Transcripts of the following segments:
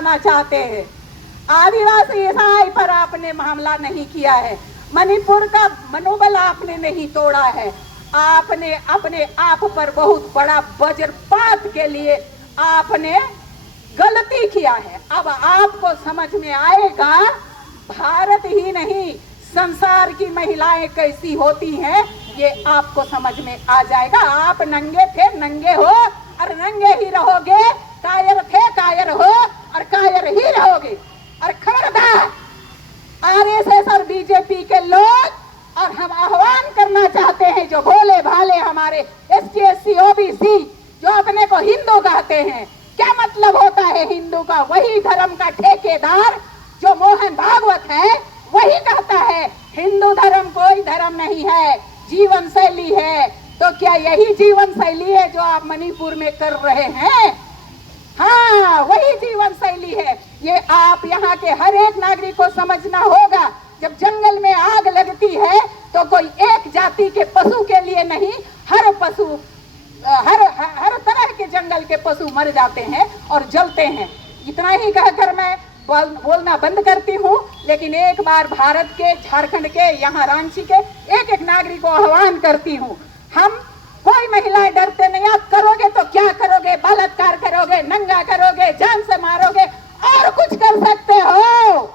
दिखाना चाहते हैं। आदिवासी ईसाई पर आपने मामला नहीं किया है, मणिपुर का मनोबल आपने नहीं तोड़ा है, आपने अपने आप पर बहुत बड़ा वज्रपात के लिए आपने गलती किया है। अब आपको समझ में आएगा भारत ही नहीं संसार की महिलाएं कैसी होती हैं, ये आपको समझ में आ जाएगा। आप नंगे थे, नंगे हो और नंगे ही रहोगे, कायर थे, कायर हो और कायर ही रहोगे। और खबरदार आरएसएस और बीजेपी के लोग, और हम आह्वान करना चाहते हैं जो भोले भाले हमारे एसटी एससी ओबीसी जो अपने को हिंदू कहते हैं, क्या मतलब होता है हिंदू का? वही धर्म का ठेकेदार जो मोहन भागवत है वही कहता है हिंदू धर्म कोई धर्म नहीं है, जीवन शैली है। तो क्या यही जीवन शैली है जो आप मणिपुर में कर रहे हैं? हाँ, वही जीवन शैली है। ये आप यहाँ के हर एक नागरिक को समझना होगा। जब जंगल में आग लगती है तो कोई एक जाति के पशु के लिए नहीं, हर पशु हर तरह के जंगल के पशु मर जाते हैं और जलते हैं। इतना ही कहकर मैं बोलना बंद करती हूँ। लेकिन एक बार भारत के, झारखंड के, यहाँ रांची के एक एक नागरिक को आह्वान करती हूँ, हम कोई महिलाएं डरते नहीं। आप करोगे तो क्या करोगे? बलात्कार करोगे, नंगा करोगे, जान से मारोगे और कुछ कर सकते हो?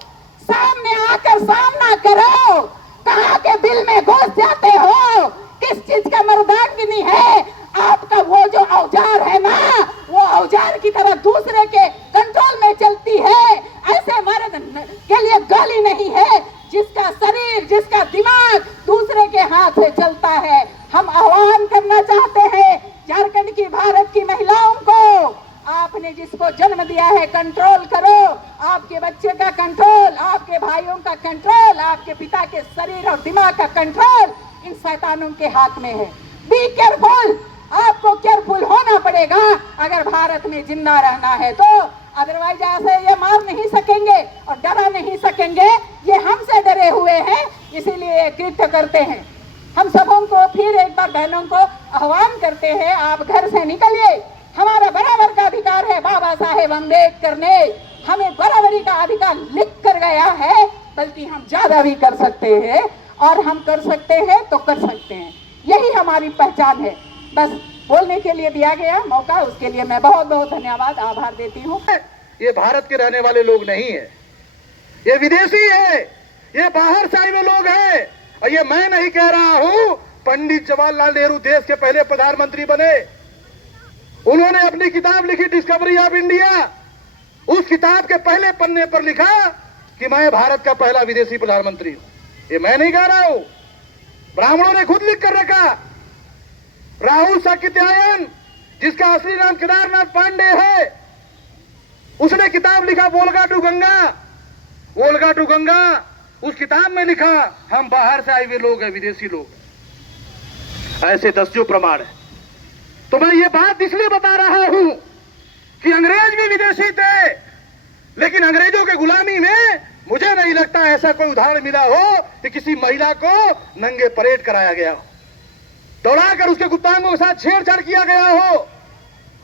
सामने आकर सामना करो। कहाँ के बिल में घुस जाते हो? किस चीज का मर्दानगी है? आपका वो जो औजार है ना, वो औजार की तरह दूसरे के कंट्रोल में चलती है। ऐसे मर्द के लिए गाली नहीं है जिसका शरीर, जिसका दिमाग दूसरे के हाथ से चलता है। हम आह्वान करना चाहते हैं झारखंड की, भारत की महिलाओं को, आपने जिसको जन्म दिया है कंट्रोल करो। आपके बच्चे का कंट्रोल, आपके भाइयों का कंट्रोल, आपके पिता के शरीर और दिमाग का कंट्रोल इन शैतानों के हाथ में है। बी केयरफुल, आपको केयरफुल होना पड़ेगा अगर भारत में जिंदा रहना है तो। अदरवाइज ऐसे ये मार नहीं सकेंगे और डरा नहीं सकेंगे। ये हमसे डरे हुए हैं, इसीलिए कृत्य करते हैं। हम सबों को फिर एक बार बहनों को आह्वान करते हैं, आप घर से निकलिए। हमारा बराबर का अधिकार है। बाबा साहेब अम्बेडकर ने हमें बराबरी का अधिकार लिख कर गया है, बल्कि हम ज्यादा भी कर सकते हैं और हम कर सकते हैं तो कर सकते हैं। यही हमारी पहचान है। बस बोलने के लिए दिया गया मौका, उसके लिए मैं बहुत बहुत धन्यवाद, आभार देती हूँ। ये भारत के रहने वाले लोग नहीं है, ये विदेशी है, ये बाहर से आए हुए लोग हैं। और ये मैं नहीं कह रहा हूँ, पंडित जवाहरलाल नेहरू देश के पहले प्रधानमंत्री बने, उन्होंने अपनी किताब लिखी डिस्कवरी ऑफ इंडिया। उस किताब के पहले पन्ने पर लिखा कि मैं भारत का पहला विदेशी प्रधानमंत्री हूं। ये मैं नहीं कह रहा हूं, ब्राह्मणों ने खुद लिख कर रखा। राहुल साकित्यायन, जिसका असली नाम केदारनाथ पांडे है, उसने किताब लिखा वोल्गा टू गंगा, वोल्गा टू गंगा। उस किताब में लिखा हम बाहर से आए हुए लोग हैं, विदेशी लोग। ऐसे दस्यों प्रमाण है। तो मैं ये बात इसलिए बता रहा हूं कि अंग्रेज भी विदेशी थे, लेकिन अंग्रेजों के गुलामी में मुझे नहीं लगता ऐसा कोई उदाहरण मिला हो कि किसी महिला को नंगे परेड कराया गया हो, दौड़ाकर उसके गुप्तांगों के साथ छेड़छाड़ किया गया हो,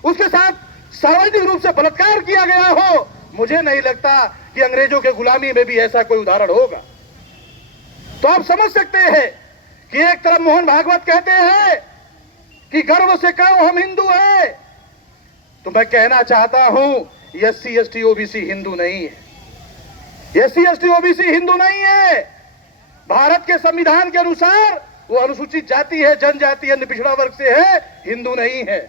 उसके साथ सार्वजनिक रूप से बलात्कार किया गया हो। मुझे नहीं लगता कि अंग्रेजों के गुलामी में भी ऐसा कोई उदाहरण होगा। तो आप समझ सकते हैं कि एक तरफ मोहन भागवत कहते हैं कि गर्व से कहो हम हिंदू हैं, तो मैं कहना चाहता हूं एससी एसटी ओबीसी हिंदू नहीं है। एससी एसटी ओबीसी हिंदू नहीं है। भारत के संविधान के अनुसार वो अनुसूचित जाति है, जनजाति, अन्य पिछड़ा वर्ग से है, हिंदू नहीं है।